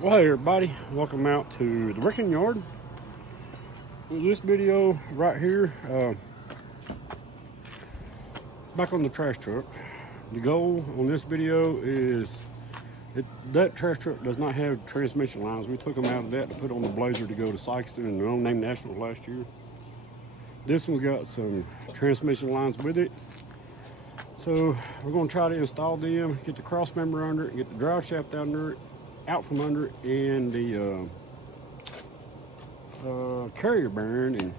Well, hey everybody, welcome out to the wrecking yard. With this video right here, back on the trash truck. The goal on this video is that trash truck does not have transmission lines. We took them out of that to put on the Blazer to go to Sykeston and the No Name Nationals last year. This one's got some transmission lines with it. So we're going to try to install them, get the cross member under it, get the drive shaft under it, out from under it, and the carrier bearing,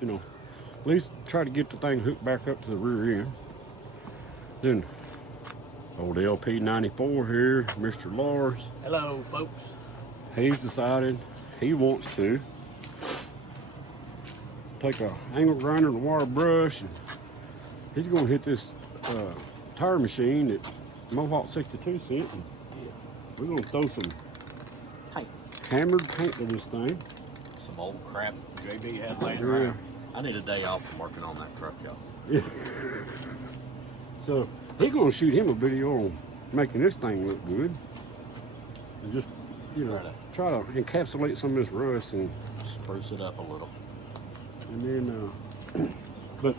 and at least try to get the thing hooked back up to the rear end. Then old LP94 here, Mr. Lars. Hello folks. He's decided he wants to take a angle grinder and a wire brush, and he's going to hit this tire machine that Mohawk 62 sent. We're going to throw some hammered paint to this thing. Some old crap JB had laying around. I need a day off from working on that truck, y'all. Yeah. So he's going to shoot him a video on making this thing look good. And just, try to encapsulate some of this rust and spruce it up a little. And then, but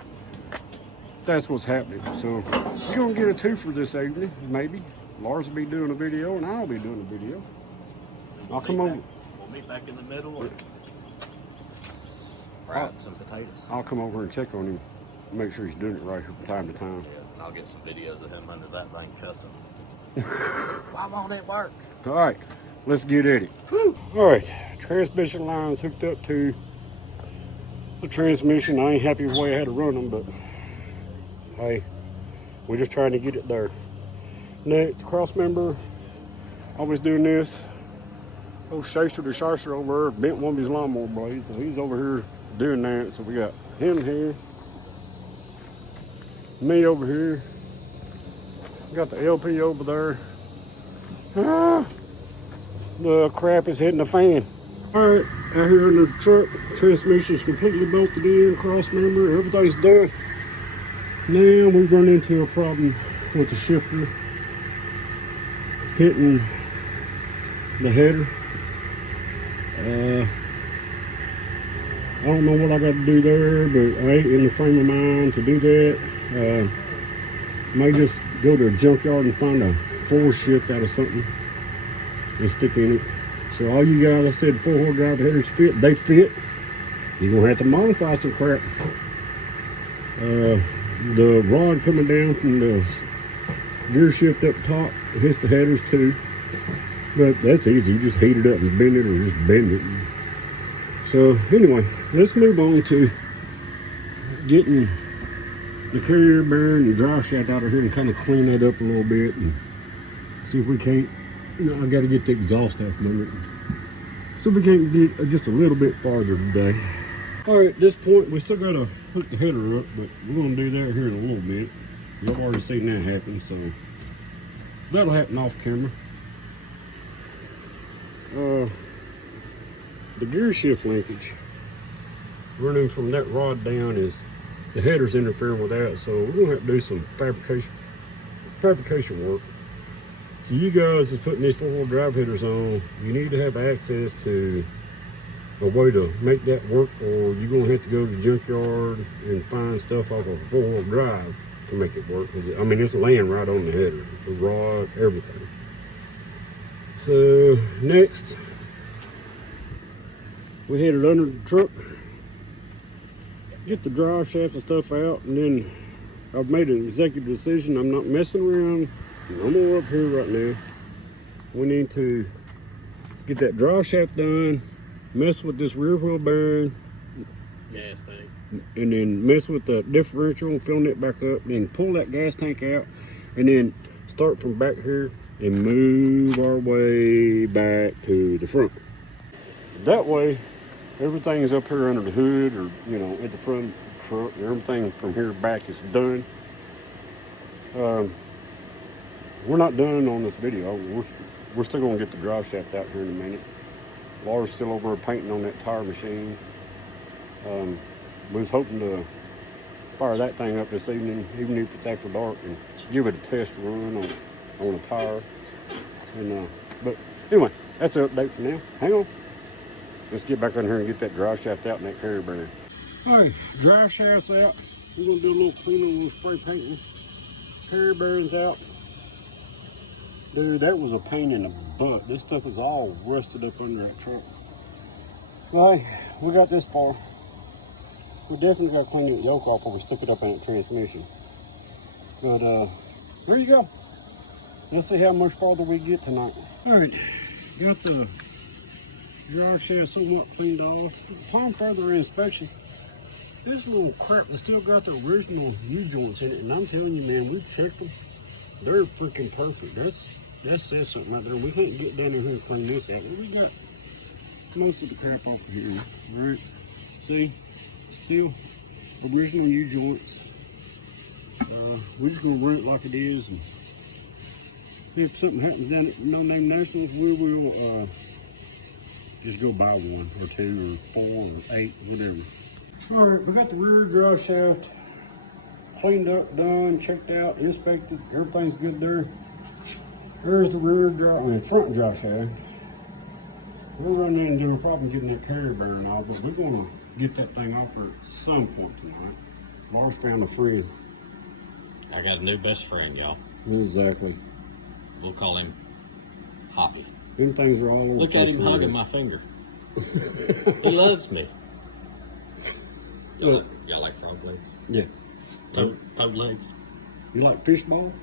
that's what's happening. So you're going to get a twofer this evening, maybe. Lars will be doing a video and I'll be doing a video. I'll come over. We'll meet back in the middle and fry some potatoes. I'll come over and check on him, make sure he's doing it right from time to time. Yeah, and I'll get some videos of him under that thing cussing. Why won't it work? All right, let's get at it. Whew. All right, transmission lines hooked up to the transmission. I ain't happy with the way I had to run them, but hey, we're just trying to get it there. Next, cross member, always doing this. Oh, Shyster the Shyster over there bent one of his lawnmower blades, so he's over here doing that. So we got him here, me over here, we got the LP over there. The crap is hitting the fan. All right, out here in the truck, transmission's completely bolted in, cross member, everything's done. Now we've run into a problem with the shifter hitting the header. I don't know what I got to do there, but I ain't in the frame of mind to do that. May just go to a junkyard and find a force shift out of something and stick in it. So all you guys, I said 4-wheel drive headers fit, they fit. You're gonna have to modify some crap. The rod coming down from the gear shift up top hits the headers too, but that's easy. You just heat it up and bend it, or just bend it. So anyway, let's move on to getting the carrier bearing and drive shaft out of here and kind of clean that up a little bit and see if we can't, I got to get the exhaust out from under it, so we can't get just a little bit farther today. All right, at this point we still got to hook the header up, but we're going to do that here in a little bit. You've already seen that happen, so that'll happen off camera. The gear shift linkage running from that rod down is the header's interfering with that, so we're gonna have to do some fabrication work. So you guys is putting these 4-wheel drive headers on, you need to have access to a way to make that work, or you're gonna have to go to the junkyard and find stuff off of a 4-wheel drive to make it work. I mean, it's laying right on the header, the rod, everything. So next, we head it under the truck, get the drive shaft and stuff out, and then I've made an executive decision. I'm not messing around no more up here right now. We need to get that drive shaft done, mess with this rear wheel bearing, Gas tank, and then mess with the differential and filling it back up, then pull that gas tank out, and then start from back here and move our way back to the front. That way everything is up here under the hood, or at the front of the truck, and everything from here back is done. We're not done on this video. We're still going to get the drive shaft out here in a minute. Laura's still over painting on that tire machine. We was hoping to fire that thing up this evening, even if it's after dark, and give it a test run on a tire. And but anyway, that's an update for now. Hang on. Let's get back on here and get that drive shaft out and that carrier bearing. All right, drive shaft's out. We're gonna do a little cleaning, a little spray painting. Carrier bearings out. Dude, that was a pain in the butt. This stuff is all rusted up under that truck. Well, we got this far. We definitely got to clean that yoke off before we stick it up in that transmission. But there you go. Let's see how much farther we get tonight. All right, got the drive shaft somewhat cleaned off. Upon further inspection, this little crap has still got the original U-joints in it, and I'm telling you, man, we checked them. They're freaking perfect. That says something right there. We can't get down in here and clean this out. We got most of the crap off of here. All right, see, still original U-joints. We're just gonna run it like it is, and if something happens down at No Name Nationals, we will just go buy one or two or four or 8, whatever. All right, we got the rear drive shaft cleaned up, done, checked out, inspected. Everything's good there. There's the front drive shaft. We're running into a problem getting that carrier bearing off, but we're gonna get that thing off there at some point tonight. Lars found a friend. I got a new best friend, y'all. Exactly. We'll call him Hoppy. Them things are all over. Look at him hugging my finger. He loves me. Y'all like frog legs? Yeah. Toad legs? You like fish balls?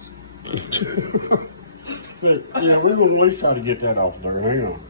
But, yeah, we're gonna at least try to get that off there. Hang on.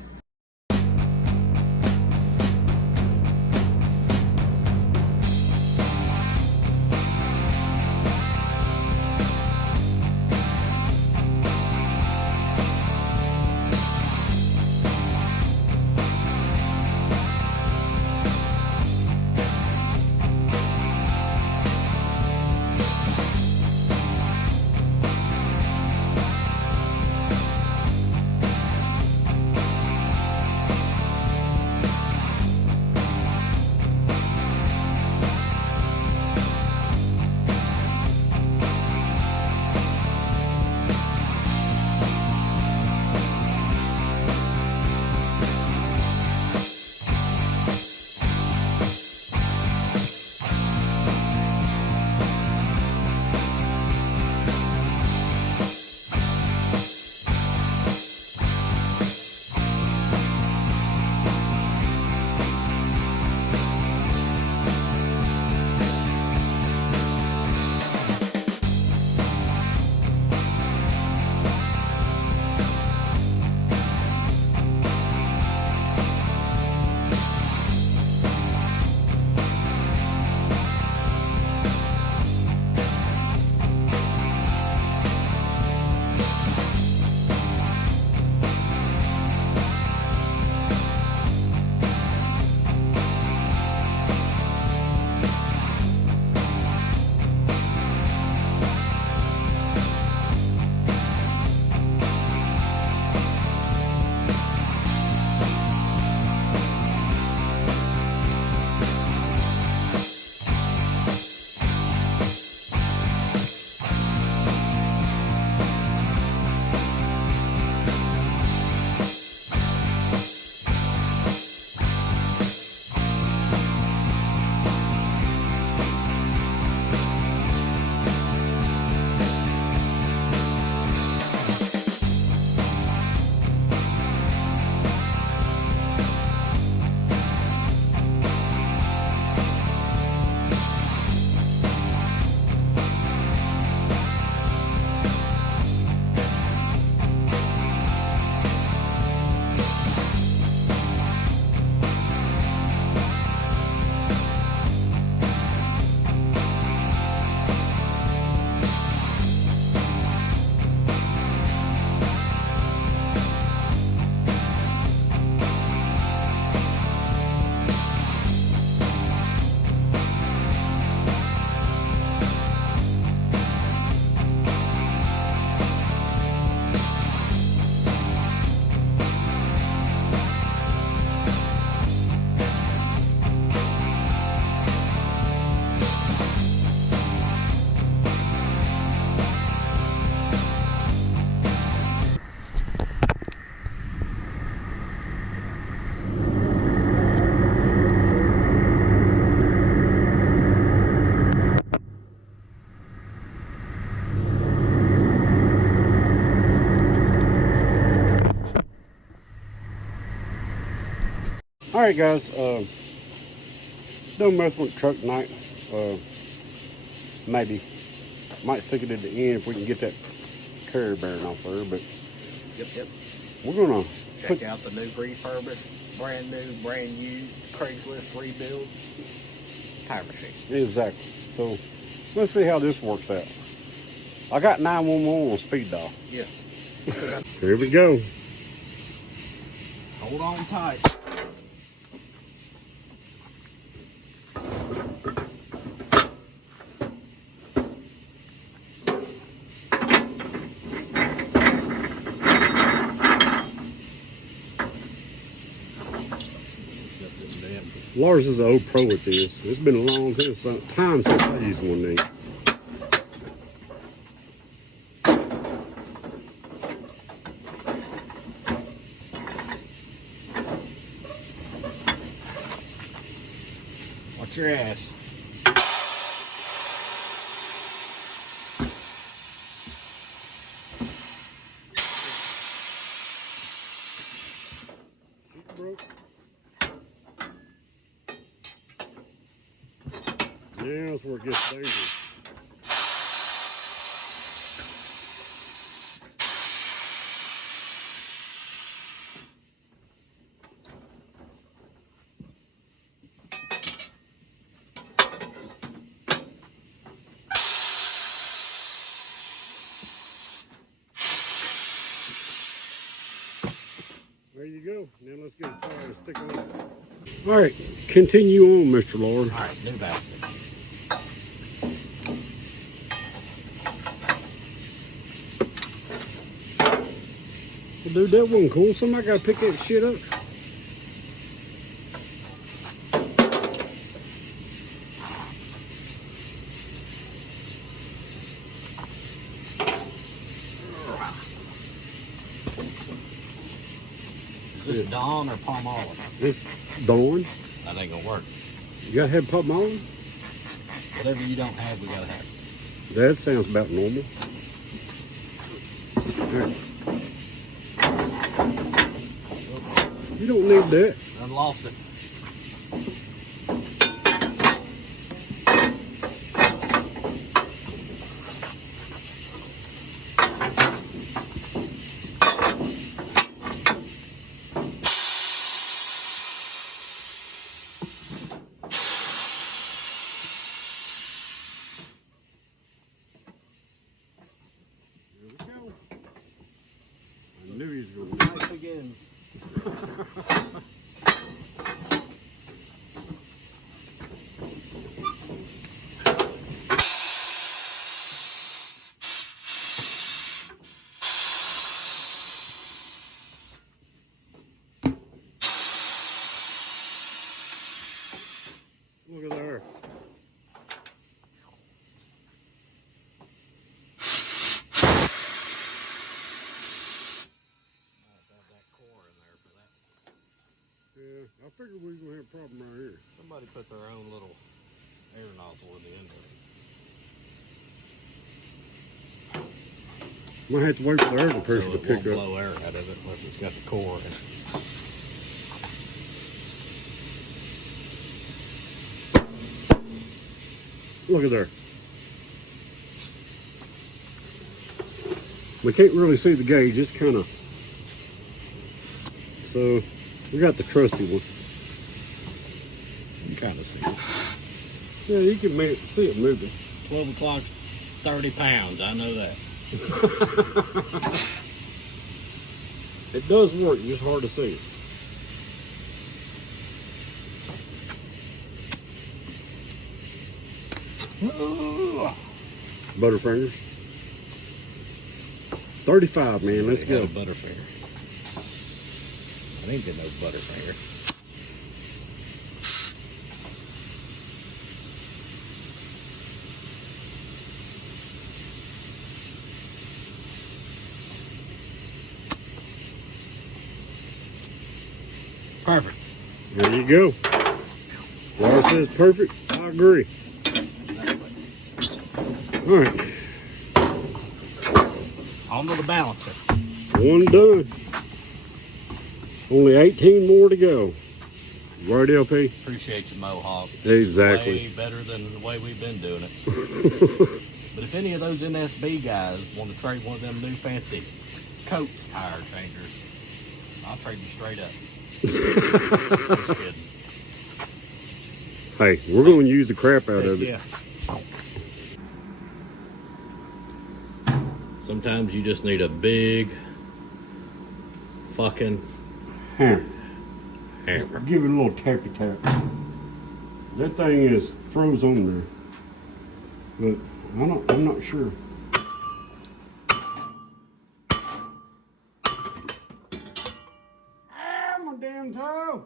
All right, guys. Done messing with the truck tonight. Maybe might stick it at the end if we can get that carrier bearing off there. But Yep. we're gonna Check out the new refurbished, brand new, brand used Craigslist rebuild tire machine. Exactly. So let's see how this works out. I got 911 on speed dial. Yeah. Here we go. Hold on tight. Lars is an old pro at this. It's been a long time since I used one of these. Watch your ass. Sheet broke. Yeah, that's where it gets dangerous. There you go. Now let's get a tire and stick it on. All right, continue on, Mr. Lord. All right, new valve stick. Well, dude, that wasn't cool. Somebody got to pick that shit up. Is this Dawn or Palm Olive? This Dawn. That ain't gonna work. You got to have pop on? Whatever you don't have, we gotta have. That sounds about normal. Here. You don't need that. I lost it. Here we go. I knew he was going to. Life begins. Look at there. Yeah, I figured we were going to have a problem right here. Somebody put their own little air nozzle in the end of it. Might have to wait for the air compressor So to it pick won't up. blow air out of it unless it's got the core in it. Look at there. We can't really see the gauge. It's kind of... So, we got the trusty one. You kind of see it. Yeah, you can see it moving. 12 o'clock's 30 pounds. I know that. It does work, just hard to see it. Butterfingers. 35, man. Let's go. Butterfinger. I ain't get no Butterfinger. Perfect. There you go. Laura says perfect. I agree. All right. On to the balancer. One done. Only 18 more to go. Right, LP? Appreciate you, Mohawk. This Exactly. is way better than the way we've been doing it. But if any of those NSB guys want to trade one of them new fancy Coates tire changers, I'll trade you straight up. Just kidding. Hey, we're going to use the crap out of it. Yeah. Sometimes you just need a big fucking Hammer. hammer. Give it a little tappy tap. That thing is froze on there, but I'm not sure. Ah, my damn toe!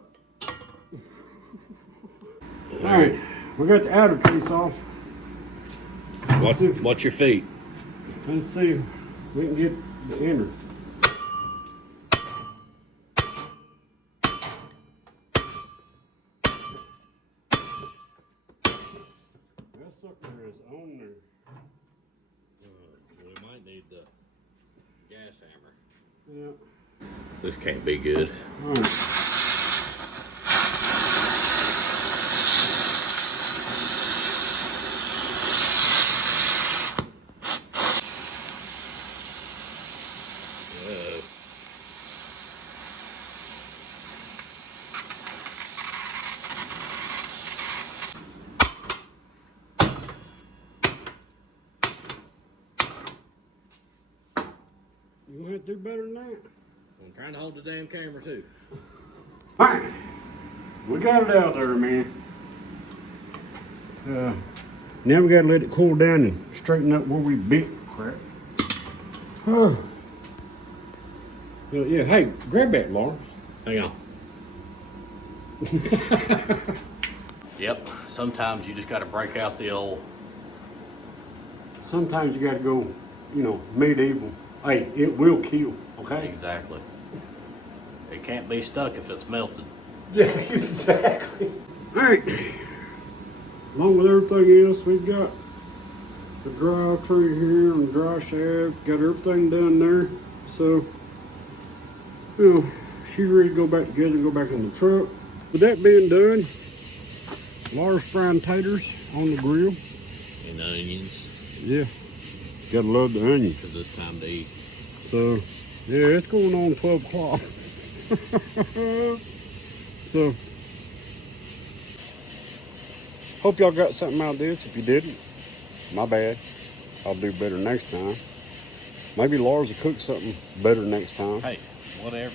All right, we got the outer case off. Watch your feet. Let's see if we can get the inner. That sucker is on there. We might need the gas hammer. Yeah. This can't be good. All right. You gonna have to do better than that. I'm trying to hold the damn camera too. Alright, we got it out there, man. Now we gotta let it cool down and straighten up where we bent. Crap. Yeah, hey, grab that, Laura. Hang on. Yep, sometimes you just got to break out the old. Sometimes you gotta go, medieval. Hey, it will kill, okay? Exactly. It can't be stuck if it's melted. Yeah, exactly. Alright. Along with everything else, we've got the drivetrain here and the drive shaft. Got everything done there. So, she's ready to go back together and go back in the truck. With that being done, Laura's frying taters on the grill. And onions. Yeah. Gotta love the onions. Because it's time to eat. So, yeah, it's going on 12 o'clock. So, hope y'all got something out of this. If you didn't, my bad. I'll do better next time. Maybe Laura's will cook something better next time. Hey, whatever.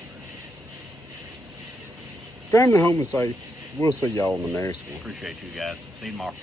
Family home and safe. We'll see y'all on the next one. Appreciate you guys. See you tomorrow.